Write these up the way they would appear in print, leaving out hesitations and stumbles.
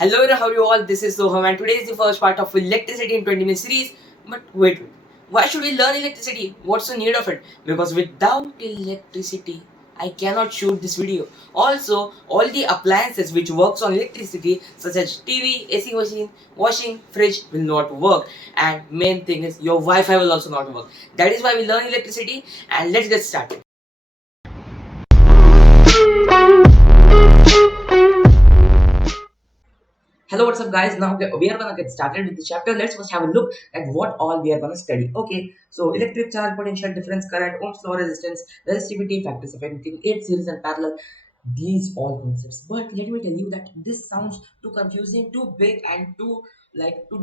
Hello, how are you all? This is Soham, and today is the first part of electricity in 20 minute series. But wait, why should we learn electricity? What's the need of it? Because without electricity, I cannot shoot this video. Also, all the appliances which works on electricity, such as TV, AC machine, washing, fridge, will not work. And main thing is your Wi-Fi will also not work. That is why we learn electricity. And let's get started. Hello, what's up, guys? Now we are gonna get started with the chapter. Let's first have a look at what all we are gonna study. Okay, so electric charge, potential difference, current, Ohm's law, resistance, resistivity, factors of anything, 8 series and parallel. These all concepts. But let me tell you that this sounds too confusing, too big, and too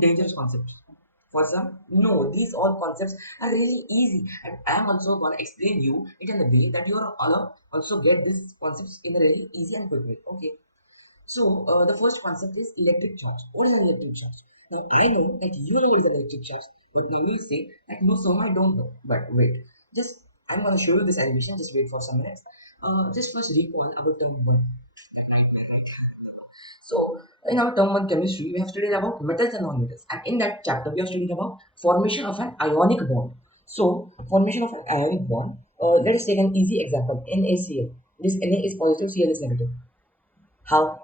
dangerous concepts. For some, no, these all concepts are really easy, and I am also gonna explain you it in a way that you are all also get these concepts in a really easy and quick way. Okay. So the first concept is electric charge. What is an electric charge? Now I know that you know what is an electric charge, but now you will say that no, so I don't know. But wait, just I'm gonna show you this animation. Just wait for some minutes. Just first recall about term one. So in our term one chemistry, we have studied about metals and non-metals, and in that chapter we have studied about formation of an ionic bond. So formation of an ionic bond. Let us take an easy example. NaCl. This Na is positive, Cl is negative. How?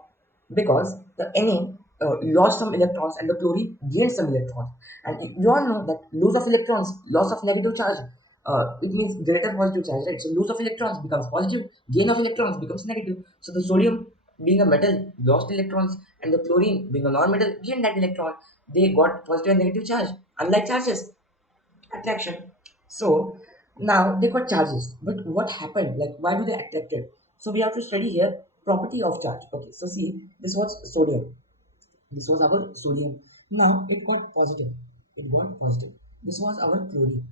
Because the Na lost some electrons and the chlorine gained some electrons. And you all know that loss of electrons, loss of negative charge, it means greater positive charge, right? So loss of electrons becomes positive, gain of electrons becomes negative. So the sodium being a metal lost electrons and the chlorine being a non-metal gained that electron. They got positive and negative charge. Unlike charges, attraction. So now they got charges, but what happened? Like why do they attracted? So we have to study here property of charge. Okay, so see, this was sodium. This was our sodium. Now it got positive. It got positive. This was our chlorine.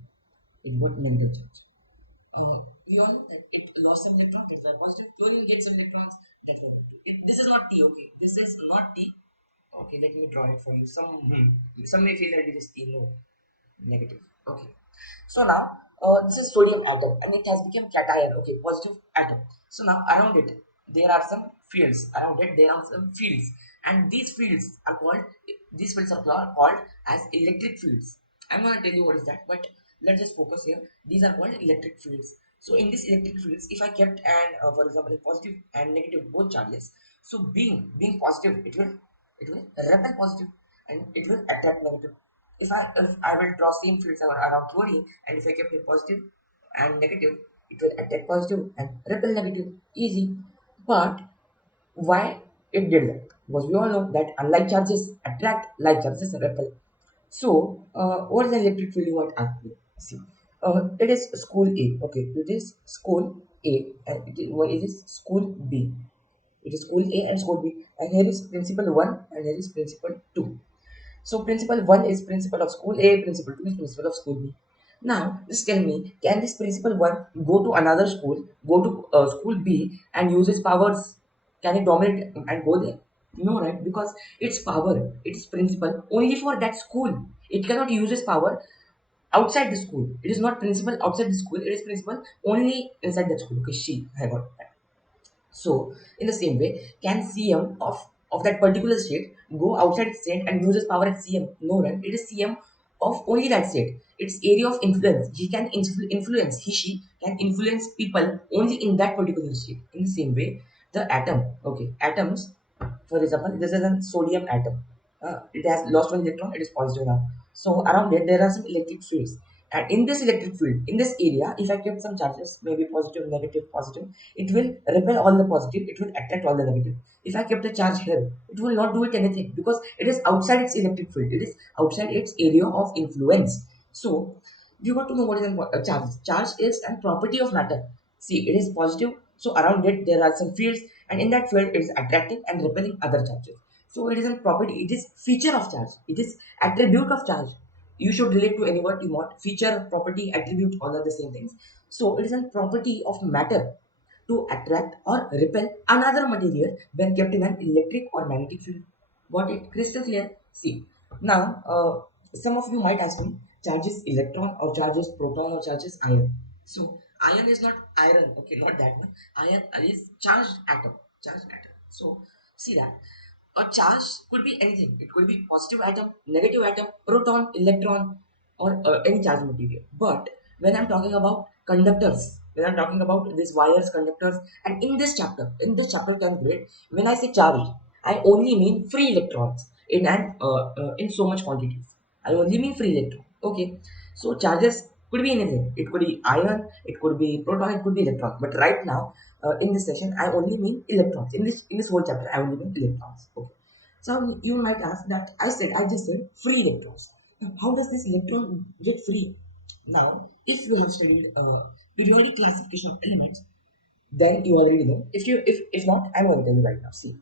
It got negative charge. We all know that it lost some electrons. That's why positive. Chlorine gained some electrons. That's why negative. This is not T. Okay, this is not T. Okay, let me draw it for you. Some may feel that it is T. No, negative. Okay. So now this is sodium atom and it has become cation. Okay, positive atom. So now around it there are some fields. Around it there are some fields, and these fields are called as electric fields. I'm gonna tell you what is that, but let's just focus here. These are called electric fields. So in these electric fields, if I kept for example, a positive and negative both charges, so being positive, it will repel positive and it will attract negative. If I will draw same fields around chlorine, and if I kept it positive and negative, it will attack positive and repel negative. Easy. But why it did that? Because we all know that unlike charges attract, like charges repel. So what is the electric field you want to ask me? See, it is school A. Okay, it is school A, and it is school B. It is school A and school B, and here is principal 1 and here is principal 2. So principal 1 is principal of school A, principal 2 is principal of school B. Now, just tell me, can this principal 1 go to another school, go to school B and use his powers? Can it dominate and go there? No, right? Because its power, its principal only for that school. It cannot use its power outside the school. It is not principal outside the school, it is principal only inside that school. Okay, I got that. So, in the same way, can CM of that particular state go outside state and use his power at CM? No, right? It is CM of only that state. Its area of influence. He can influence, she can influence people only in that particular state. In the same way, the atom, okay, atoms, for example, this is a sodium atom. It has lost one electron, it is positive now. So, around it, there are some electric fields. And in this electric field, in this area, if I kept some charges, maybe positive, negative, positive, it will repel all the positive, it will attract all the negative. If I kept a charge here, it will not do it anything because it is outside its electric field, it is outside its area of influence. So you got to know what is a charge. Charge is a property of matter. See, it is positive, so around it there are some fields, and in that field it is attracting and repelling other charges. So it is a property, it is feature of charge, it is attribute of charge. You should relate to any word you want. Feature, property, attribute, all are the same things. So it is a property of matter to attract or repel another material when kept in an electric or magnetic field. Got it? Crystal clear. See, now some of you might ask me, charges electron or charges proton or charges ion. So ion is not iron, okay, not that one. Ion is charged atom, charged atom. So see that. A charge could be anything. It could be positive atom, negative atom, proton, electron, or any charged material. But when I'm talking about conductors, when I'm talking about these wires, conductors, and in this chapter 10th grade, when I say charge, I only mean free electrons in so much quantities. I only mean free electron. Okay, so charges could be anything. It could be ion, it could be proton, it could be electron. But right now, in this session, I only mean electrons. In this whole chapter, I only mean electrons. Okay. So you might ask that I just said free electrons. Now, how does this electron get free? Now, if you have studied periodic classification of elements, then you already know. If not, I'm going to tell you right now. See,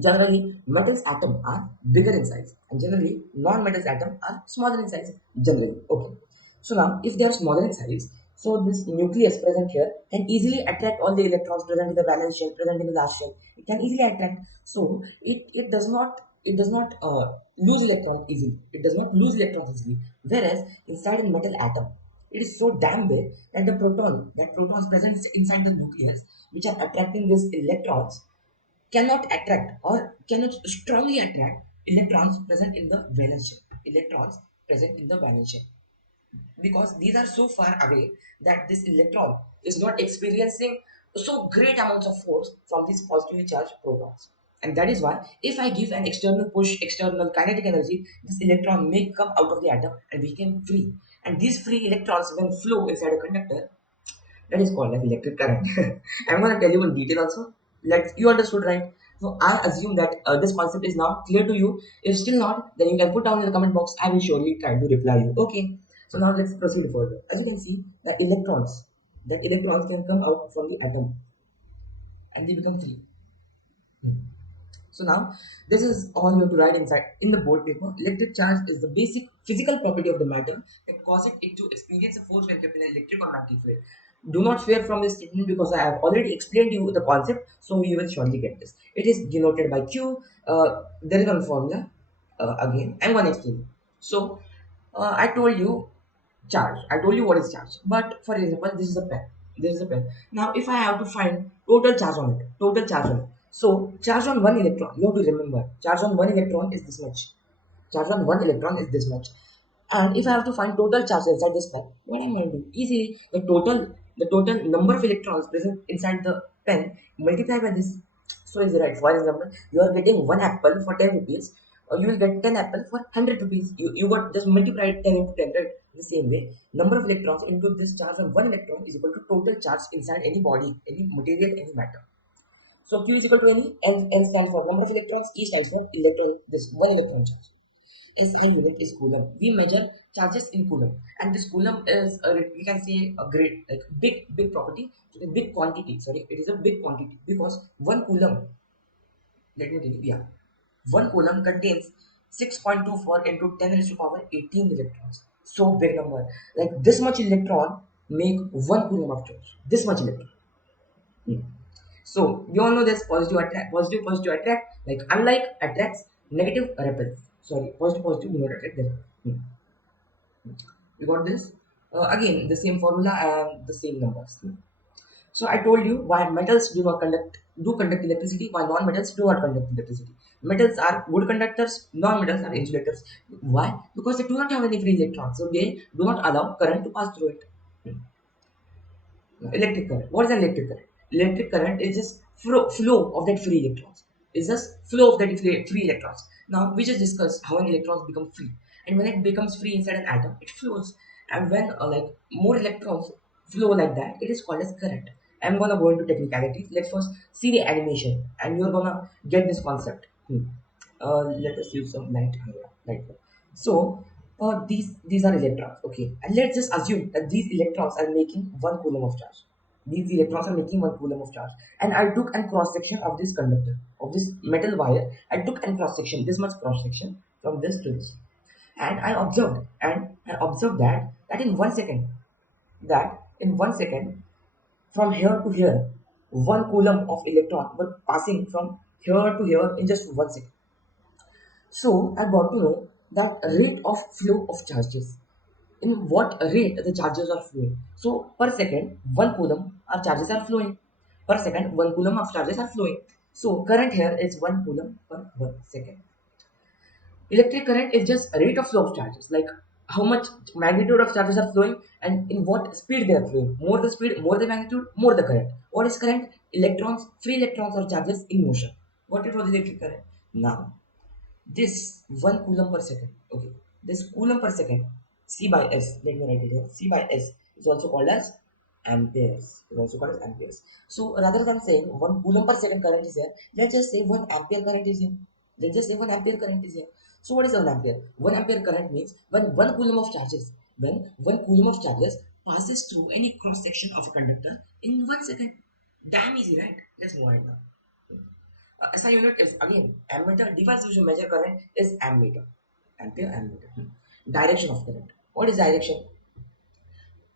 generally, metals atom are bigger in size, and generally, non-metals atom are smaller in size. Generally, okay. So now, if they are smaller in size, so this nucleus present here can easily attract all the electrons present in the valence shell, present in the last shell. It can easily attract. So it does not lose electrons easily. It does not lose electrons easily. Whereas inside a metal atom, it is so damn big that that protons present inside the nucleus, which are attracting these electrons, cannot attract or cannot strongly attract electrons present in the valence shell. Electrons present in the valence shell, because these are so far away that this electron is not experiencing so great amounts of force from these positively charged protons. And that is why if I give an external push, external kinetic energy, this electron may come out of the atom and become free. And these free electrons, when flow inside a conductor, that is called as electric current. I'm going to tell you in detail also. You understood, right? So I assume that this concept is now clear to you. If still not, then you can put down in the comment box. I will surely try to reply you. Okay. So now let's proceed further. As you can see, that electrons can come out from the atom and they become free. So now, this is all you have to write inside in the board paper. Electric charge is the basic physical property of the matter that causes it to experience a force when kept in an electric or magnetic field. Do not fear from this statement because I have already explained to you the concept, so you will surely get this. It is denoted by Q. There is one formula. Again, I'm going to explain. So, I told you charge. I told you what is charge. But for example, this is a pen. This is a pen. Now, if I have to find total charge on it. So, charge on one electron, you have to remember, charge on one electron is this much. Charge on one electron is this much. And if I have to find total charge inside this pen, what am I going to do? Easily, the total number of electrons present inside the pen multiply by this. So is it right? For example, you are getting one apple for 10 rupees, or you will get 10 apple for 100 rupees. You got just multiplied 10 into 10, right? The same way, number of electrons into this charge on one electron is equal to total charge inside any body, any material, any matter. So Q is equal to any, N stands for number of electrons, E stands for electron, this one electron charge. SI unit is coulomb. We measure charges in coulomb, and this coulomb is we can say a great, like, big property, a big quantity. Sorry, it is a big quantity because one coulomb. Let me tell you, yeah, one coulomb contains 6.24 into 10 raised to power 18 electrons. So big number, like this much electron make one coulomb of charge. This much electron. Hmm. So we all know this positive attract, like unlike attracts, negative repels. Sorry, positive do not attract them. Hmm. You got this? Again, the same formula and the same numbers. So I told you why metals do conduct electricity, while non-metals do not conduct electricity. Metals are good conductors, non-metals are insulators. Why? Because they do not have any free electrons, so they do not allow current to pass through it. Electric current. What is an electric current? Electric current is just flow of that free electrons. It's just flow of that free electrons. Now we just discussed how an electrons become free, and when it becomes free inside an atom, it flows. And when like more electrons flow like that, it is called as current. I'm gonna go into technicalities. Let's first see the animation, and you're gonna get this concept. Let us use some light here. Light. So these are electrons, okay, and let's just assume that these electrons are making one coulomb of charge. These electrons are making one coulomb of charge, and I took a cross section of this conductor, of this metal wire. I took a cross section, this much cross section from this to this, and I observed that in 1 second, from here to here, one coulomb of electron were passing from here to here in just 1 second. So I got to know that rate of flow of charges, in what rate the charges are flowing. So per second, 1 coulomb of charges are flowing. Per second, 1 coulomb of charges are flowing. So current here is 1 coulomb per 1 second. Electric current is just a rate of flow of charges, like how much magnitude of charges are flowing and in what speed they are flowing. More the speed, more the magnitude, more the current. What is current? Electrons, free electrons or charges in motion. What it was electric current? Now, this 1 coulomb per second, okay, this coulomb per second, C by S, let me write it here, C by S is also called as amperes, is also called as amperes. So rather than saying 1 coulomb per second current is here, let's just say 1 ampere current is here. Let's just say 1 ampere current is here. So what is 1 ampere? 1 ampere current means when 1 coulomb of charges, when 1 coulomb of charges passes through any cross section of a conductor in 1 second. Damn easy, right? Let's move on now. SI unit is again ammeter. Device used to measure current is ammeter. Ampere, ammeter. Direction of current. What is direction?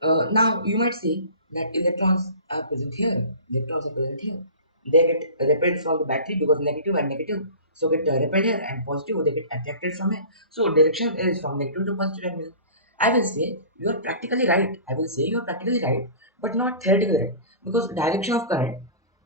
Now you might say that electrons are present here. Electrons are present here. They get repelled from the battery because negative and negative. So get repelled here and positive. They get attracted from here. So direction is from negative to positive terminal. I will say you are practically right. I will say you are practically right, but not theoretically right because direction of current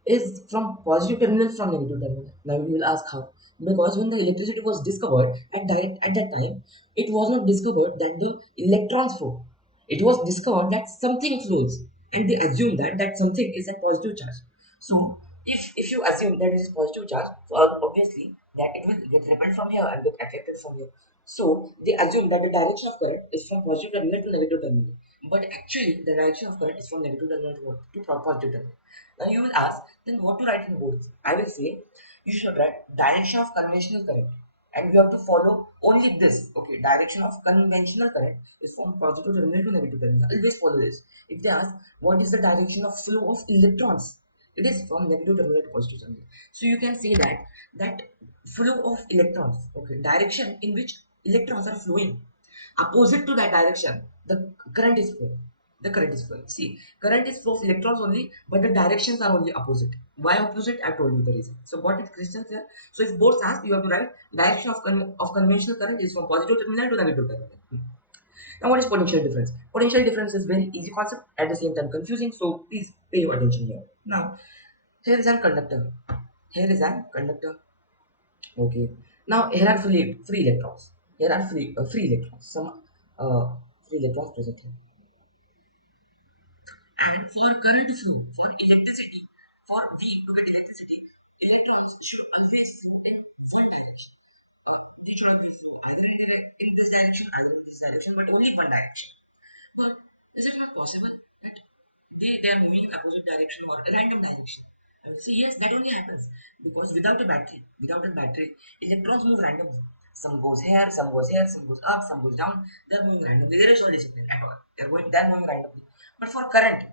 is from positive terminal from negative terminal. Now you will ask how? Because when the electricity was discovered at that time, it was not discovered that the electrons flow. It was discovered that something flows, and they assume that something is a positive charge. So if you assume that it is positive charge, so obviously that it will get repelled from here and get attracted from here. So they assume that the direction of current is from positive terminal to negative terminal. But actually, the direction of current is from negative terminal to what? To positive terminal. Now you will ask, then what to write in both? I will say you should write direction of conventional current, and you have to follow only this. Okay, direction of conventional current is from positive terminal to negative terminal. Always follow this. If they ask what is the direction of flow of electrons, it is from negative terminal to positive terminal. So you can say that flow of electrons, okay, direction in which electrons are flowing, opposite to that direction, the current is flowing. The current is flowing. See, current is flow of electrons only, but the directions are only opposite. Why opposite? I told you the reason. So what is Christian here? So if both ask, you have to write direction of conventional current is from positive terminal to negative terminal. Now what is potential difference? Potential difference is very easy concept, at the same time confusing. So please pay your attention here. Now here is an conductor. Here is an conductor. Okay. Now here are free electrons. Here are free electrons. Some free electrons present here. And for current flow, for electricity, for we to get electricity, electrons should always flow in one direction. They should always flow either in this direction, either in this direction, but only one direction. But is it not possible that they are moving in opposite direction or a random direction? I would say yes, that only happens because without a battery, electrons move randomly. Some goes here, some goes here, some goes up, some goes down. They're moving randomly. There is no discipline at all. They're moving randomly. But for current,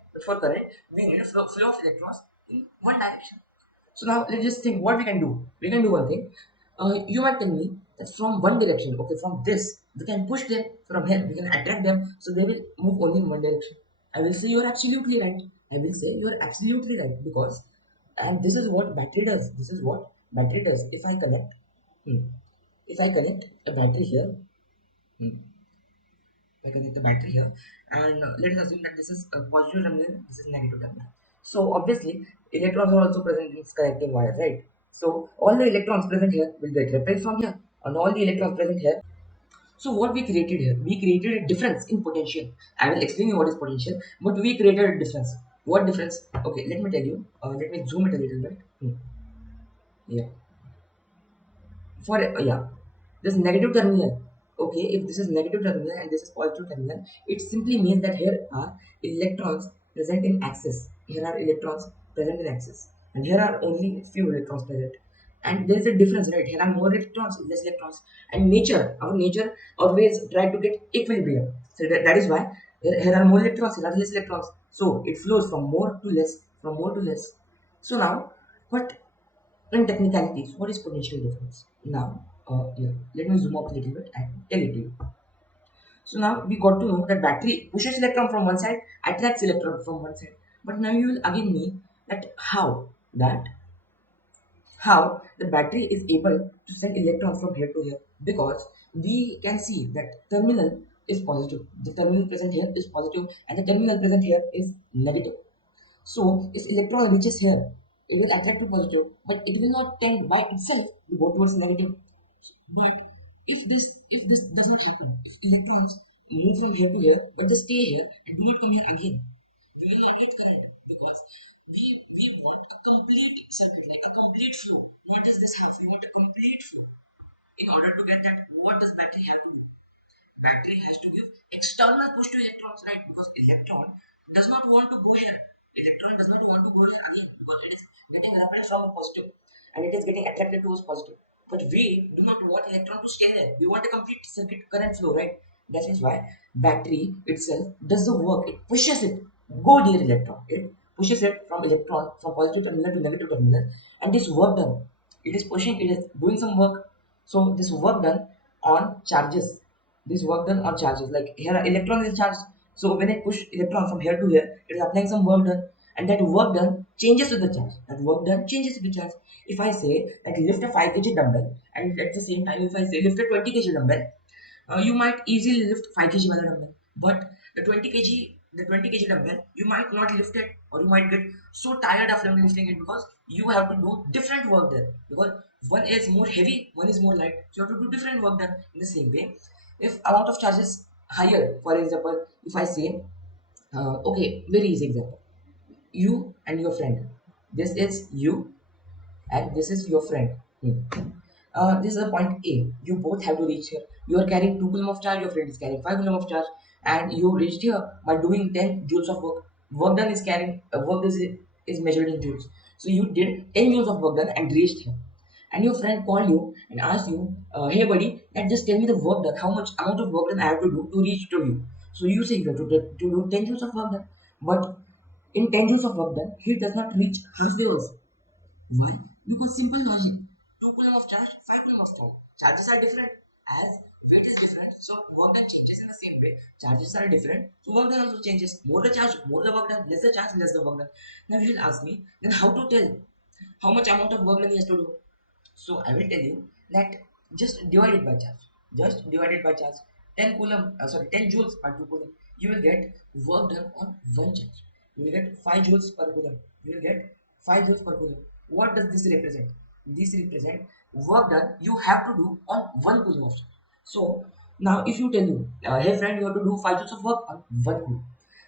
we need a flow of electrons in one direction. So now let's just think what we can do. We can do one thing. You might tell me that from one direction, okay, from this, we can push them from here, we can attract them, so they will move only in one direction. I will say you are absolutely right. I will say you are absolutely right because, and this is what battery does. This is what battery does. If I connect a battery here, hmm, I connect the battery here, and let us assume that this is a positive terminal, this is negative terminal. So obviously, electrons are also present in this connecting wire, right? So all the electrons present here will get repelled from here, and all the electrons present here. So what we created here, we created a difference in potential. I will explain you what is potential, but we created a difference. What difference? Okay, let me tell you. Let me zoom it a little bit. Yeah. For yeah, this negative terminal, okay, if this is negative terminal and this is positive terminal, it simply means that here are electrons present in axis, here are electrons present in axis, and here are only few electrons present, and there is a difference, right? Here are more electrons, less electrons, and our nature always try to get equilibrium. So that is why here are more electrons, here are less electrons, so it flows from more to less, from more to less. So now what in technicalities, what is potential difference? Now, yeah, let me zoom out a little bit and tell it to you. So now we got to know that battery pushes electron from one side, attracts electron from one side. But now you will again mean that how the battery is able to send electrons from here to here, because we can see that terminal is positive. The terminal present here is positive and the terminal present here is negative. So if electron reaches here, it will attract to positive, but it will not tend by itself to go towards negative. But if this does not happen, if electrons move from here to here, but they stay here and do not come here again, we will not get current because we want a complete circuit, like a complete flow. What does this have? We want a complete flow. In order to get that, what does battery have to do? Battery has to give external push to electrons, right? Because electron does not want to go here. Electron does not want to go here again because it is getting repelled from a positive and it is getting attracted towards positive. But we do not want electron to stay there. We want a complete circuit current flow, right? That is why battery itself does the work. It pushes it. Go dear electron. It pushes it from electron from positive terminal to negative terminal, and this work done. It is pushing. It is doing some work. So this work done on charges, this work done on charges, like here electron is charged, so when I push electron from here to here, it is applying some work done, and that work done changes with the charge. That work done changes with the charge. If I say that lift a 5 kg dumbbell, and at the same time if I say lift a 20 kg dumbbell, you might easily lift 5 kg wala dumbbell, but the 20 kg dumbbell you might not lift it, or you might get so tired after lifting it because you have to do different work there, because one is more heavy, one is more light, so you have to do different work done. In the same way, if amount of charge is higher, for example, if I say okay, very easy example, you and your friend, this is you and this is your friend. This is the point A. You both have to reach here. You are carrying 2 coulomb of charge, your friend is carrying 5 coulomb of charge, and you reached here by doing 10 joules of work. Work done is carrying work is measured in joules. So you did 10 joules of work done and reached here. And your friend called you and asked you, hey buddy, just tell me the work done, how much amount of work done I have to do to reach to you. So you say you have to do 10 joules of work done. But in 10 joules of work done, he does not reach his levels. Why? Because simple logic. 2 coulomb of charge, 5 coulomb of charge. Charges are different as weight is different. So work done changes in the same way. Charges are different. So work done also changes. More the charge, more the work done. Less the charge, less the work done. Now you will ask me, then how to tell how much amount of work done he has to do? So I will tell you that just divide it by charge. Just divide it by charge. 10 coulomb, 10 joules per 2 coulomb. You will get work done on one charge. You will get 5 joules per coulomb. You will get 5 joules per coulomb. What does this represent? This represent work done you have to do on 1 coulomb of charge. So now if you tell you, hey friend, you have to do 5 joules of work on 1 coulomb.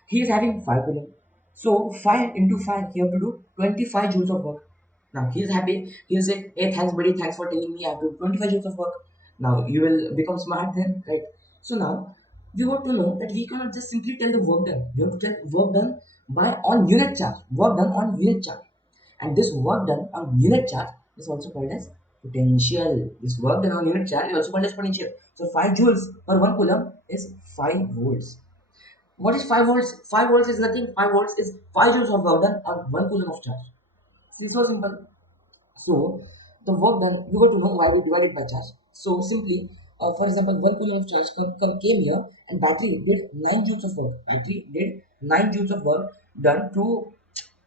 He is having 5 coulomb. So 5 into 5, you have to do 25 joules of work. Now he is happy. He'll say, "Hey, thanks, buddy. Thanks for telling me I have to do 25 years of work." Now you will become smart then, right? So now we want to know that we cannot just simply tell the work done. We have to tell work done by on unit charge. Work done on unit charge, and this work done on unit charge is also called as potential. This work done on unit charge is also called as potential. So 5 joules per 1 coulomb is 5 volts. What is 5 volts? 5 volts is nothing. 5 volts is 5 joules of work done on 1 coulomb of charge. See, so simple. So the work done, we got to know why we divide it by charge. So simply, for example, 1 coulomb of charge came here and battery did 9 joules of work. Battery did 9 joules of work done to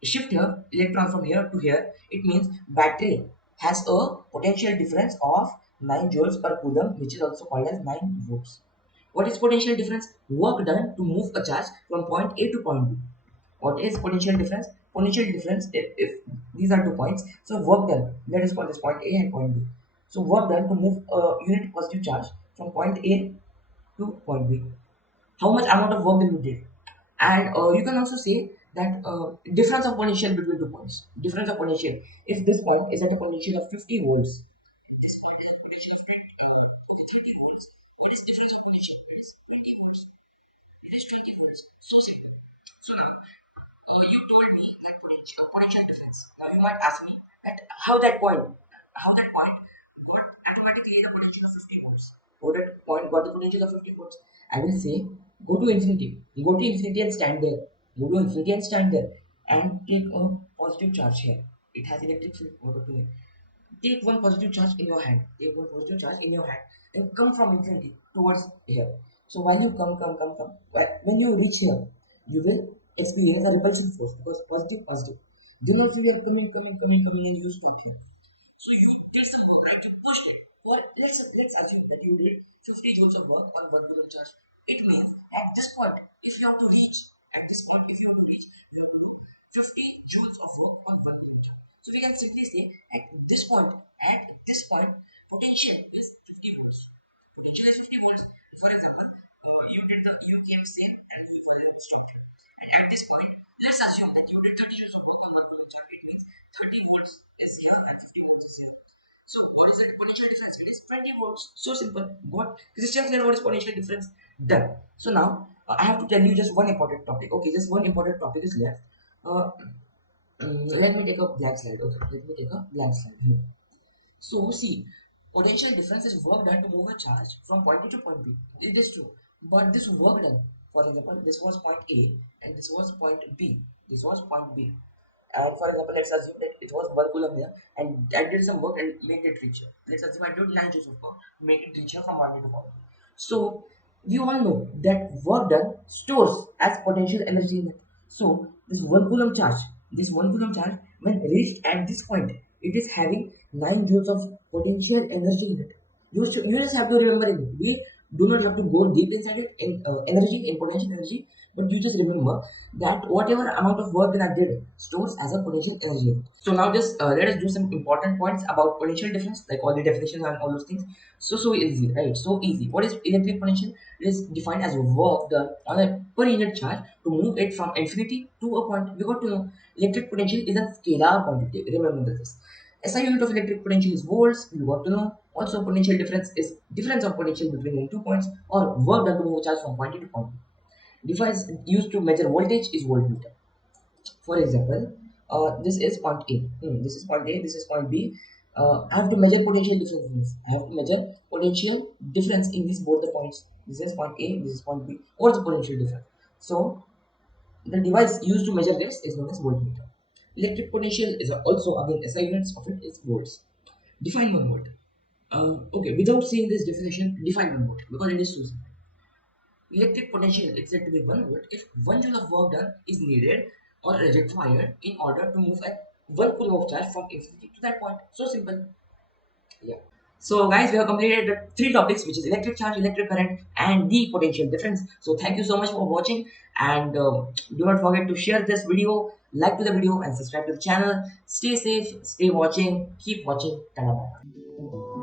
shift here electron from here to here. It means battery has a potential difference of 9 joules per coulomb, which is also called as 9 volts. What is potential difference? Work done to move a charge from point A to point B. What is potential difference? Potential difference, if these are 2 points, so work done, let us call this point A and point B. So work done to move a unit positive charge from point A to point B. How much amount of work done you did? And you can also say that difference of potential between 2 points. Difference of potential. If this point is at a potential of 50 volts, this point has a potential of 30 volts. What is difference of potential? It is 20 volts. It is 20 volts. So simple. So now you told me that potential difference. Now you might ask me that how that point got automatically the potential of 50 volts. How that point got the potential of 50 volts? I will say go to infinity. Go to infinity and stand there. Go to infinity and stand there and take a positive charge here. It has electric field. Go to it. Take one positive charge in your hand. Take one positive charge in your hand and come from infinity towards here. So while you come, when you reach here, you will experience a repulsive force because positive. Then also you are coming, and you stop here. So you did some work, right? You pushed it. Or let's assume that you did 50 joules of work on 1 coulomb charge. It means at this point, if you have to reach, at this point, if you have to reach, you have to do 50 joules of work on 1 coulomb charge. So bonds. So simple. What Christian said, what is potential difference? Done. So now I have to tell you just one important topic. Okay, just one important topic is left. Uh, Let me take a blank slide. Okay, let me take a blank slide here. So see, potential difference is work done to move a charge from point A to point B. It is true. But this work done, for example, this was point A and this was point B. This was point B. And for example, let's assume that it was 1 coulomb here and I did some work and made it richer. Let's assume I did 9 joules of work, make it richer from 1 to 1. So we all know that work done stores as potential energy in it. So this 1 coulomb charge, when reached at this point, it is having 9 joules of potential energy in it. You just have to remember it. We do not have to go deep inside it in energy, in potential energy, but you just remember that whatever amount of work that I did stores as a potential energy. So now just let us do some important points about potential difference, like all the definitions and all those things. So easy, right? So easy. What is electric potential? It is defined as work done on a per unit charge to move it from infinity to a point. We got to know electric potential is a scalar quantity. Remember this. SI unit of electric potential is volts. You got to know. Also, potential difference is difference of potential between any 2 points or work done to move a charge from point A to point B. Device used to measure voltage is voltmeter. For example, this is point A. This is point A. This is point B. I have to measure potential difference. I have to measure potential difference in these both the points. This is point A. This is point B. What's the potential difference? So the device used to measure this is known as voltmeter. Electric potential is also again SI units of it is volts. Define 1 volt. Okay, without seeing this definition, define 1 volt because it is so simple. Electric potential is said to be 1 volt if 1 joule of work done is needed or required in order to move a 1 coulomb of charge from infinity to that point. So simple. Yeah. So guys, we have completed the 3 topics, which is electric charge, electric current, and the potential difference. So thank you so much for watching, and do not forget to share this video, like to the video, and subscribe to the channel. Stay safe, stay watching, keep watching. Ta-da.